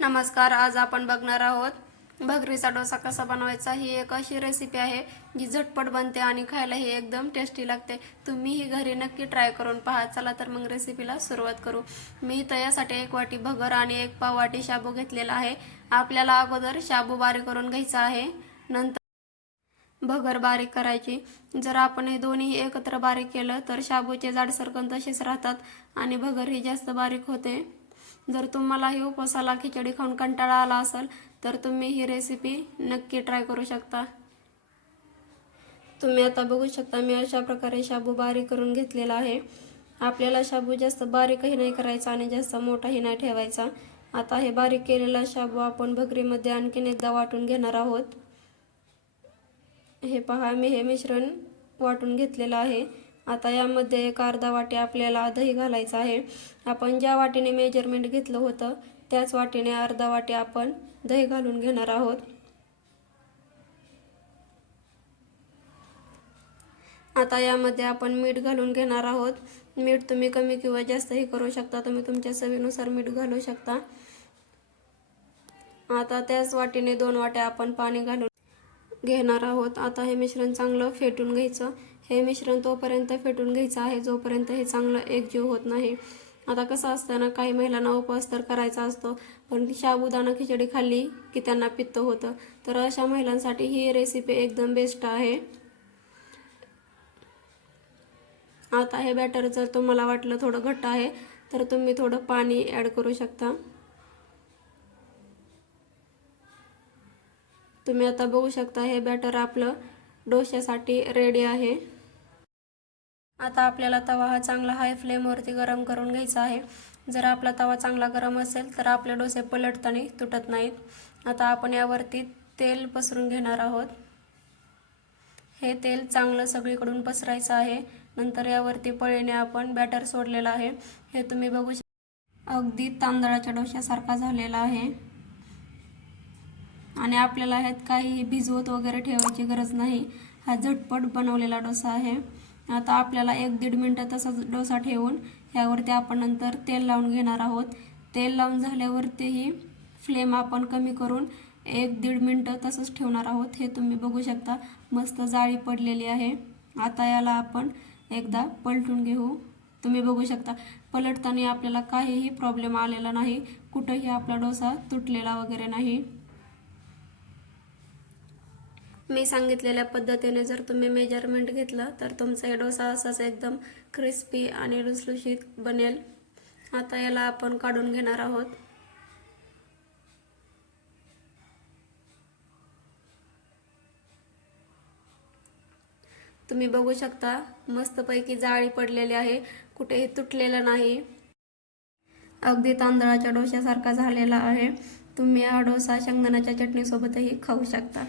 नमस्कार आज आपण बघणार आहोत भगरीचा डोसा कसा बनवायचा ही एक अशी रेसिपी आहे जी झटपट बनते आणि खायला ही एकदम टेस्टी लागते. तुम्ही ही घरी नक्की ट्राय करून पहा. चला तर मग रेसिपीला सुरुवात करू. मी तयासाठी यासाठी एक वाटी भगर आणि एक पाव वाटी शाबू घेतलेला आहे. आपल्याला अगोदर शाबू बारीक करून घ्यायचा आहे. नंतर भगर बारीक करायची. जर आपण हे दोन्ही एकत्र बारीक केलं तर शाबूचे जाडसरकन तसेच राहतात आणि भगर ही जास्त बारीक होते. जर तुम्हाला ही उपवासाला खिचडी खाऊन कंटाळा आला असेल तर तुम्ही ही रेसिपी नक्की ट्राय करू शकता. तुम्ही आता बघू शकता मी अशा प्रकारे शाबू बारीक करून घेतलेला आहे. आपल्याला शाबू जास्त बारीकही नाही करायचा आणि जास्त मोठाही नाही ठेवायचा. आता हे बारीक केलेला शाबू आपण भगरीमध्ये आणखीन एकदा वाटून घेणार आहोत. हे पहा मी हे मिश्रण वाटून घेतलेलं आहे. आता यामध्ये एक अर्धा वाटी आपल्याला दही घालायचं आहे. आपण ज्या वाटीने मेजरमेंट घेतलं होतं त्याच वाटीने अर्धा वाटी आपण दही घालून घेणार आहोत. आता यामध्ये आपण मीठ घालून घेणार आहोत. मीठ तुम्ही कमी किंवा जास्तही करू शकता. तुम्ही तुमच्या चवीनुसार मीठ घालू शकता. आता त्याच वाटीने दोन वाट्या आपण पाणी घालून घेणार आहोत. आता हे मिश्रण चांगलं फेटून घ्यायचं. हे मिश्रण तोपर्यंत फेटून घ्यायचं आहे. जोपर्यंत हे चांगलं एकजीव होत नाही. आता कसं असतं ना काही महिलांना उपवास तर करायचा असतो. पण साबुदाणा खिचडी खाल्ली की त्यांना पित्त होतं. तर अशा महिलांसाठी ही रेसिपी एकदम बेस्ट आहे. आता हे बॅटर जर तुम्हाला वाटलं थोडं घट्ट आहे तर तुम्ही थोडं पाणी ॲड करू शकता. तुम्ही आता बघू शकता हे बॅटर आपलं डोश्यासाठी रेडी आहे. आता आपल्याला तवा हा चांगला हाय फ्लेमवरती गरम करून घ्यायचा आहे. जर आपला तवा चांगला गरम असेल तर आपले डोसे पलटताना तुटत नाहीत. आता आपण यावरती तेल पसरून घेणार आहोत. हे तेल चांगलं सगळीकडून पसरायचं आहे. नंतर यावरती पळीने आपण बॅटर सोडलेलं आहे. हे तुम्ही बघू शकता अगदी तांदळाच्या डोश्यासारखा झालेला आहे. आणि आपल्याला ह्यात काहीही भिजवत वगैरे ठेवायची गरज नाही. हा झटपट बनवलेला डोसा आहे. आता आपल्याला एक दीड मिनटं तसाच डोसा ठेवून ह्यावरती आपण नंतर तेल लावून घेणार आहोत. तेल लावून झाल्यावरतीही फ्लेम आपण कमी करून एक दीड मिनटं तसंच ठेवणार आहोत. हे तुम्ही बघू शकता. मस्त जाळी पडलेली आहे. आता याला आपण एकदा पलटून घेऊ. तुम्ही बघू शकता. पलटताना आपल्याला काहीही प्रॉब्लेम आलेला नाही. कुठंही आपला डोसा तुटलेला वगैरे नाही. मी सांगितलेल्या पद्धतीने जर तुम्ही मेजरमेंट घेतलं तर तुमचा हे डोसा असाच एकदम क्रिस्पी आणि लुसलुशीत बनेल. आता याला आपण काढून घेणार आहोत. तुम्ही बघू शकता मस्तपैकी जाळी पडलेली आहे. कुठेही तुटलेलं नाही. अगदी तांदळाच्या डोश्यासारखा झालेला आहे. तुम्ही हा डोसा शेंगदाण्याच्या चटणीसोबतही खाऊ शकता.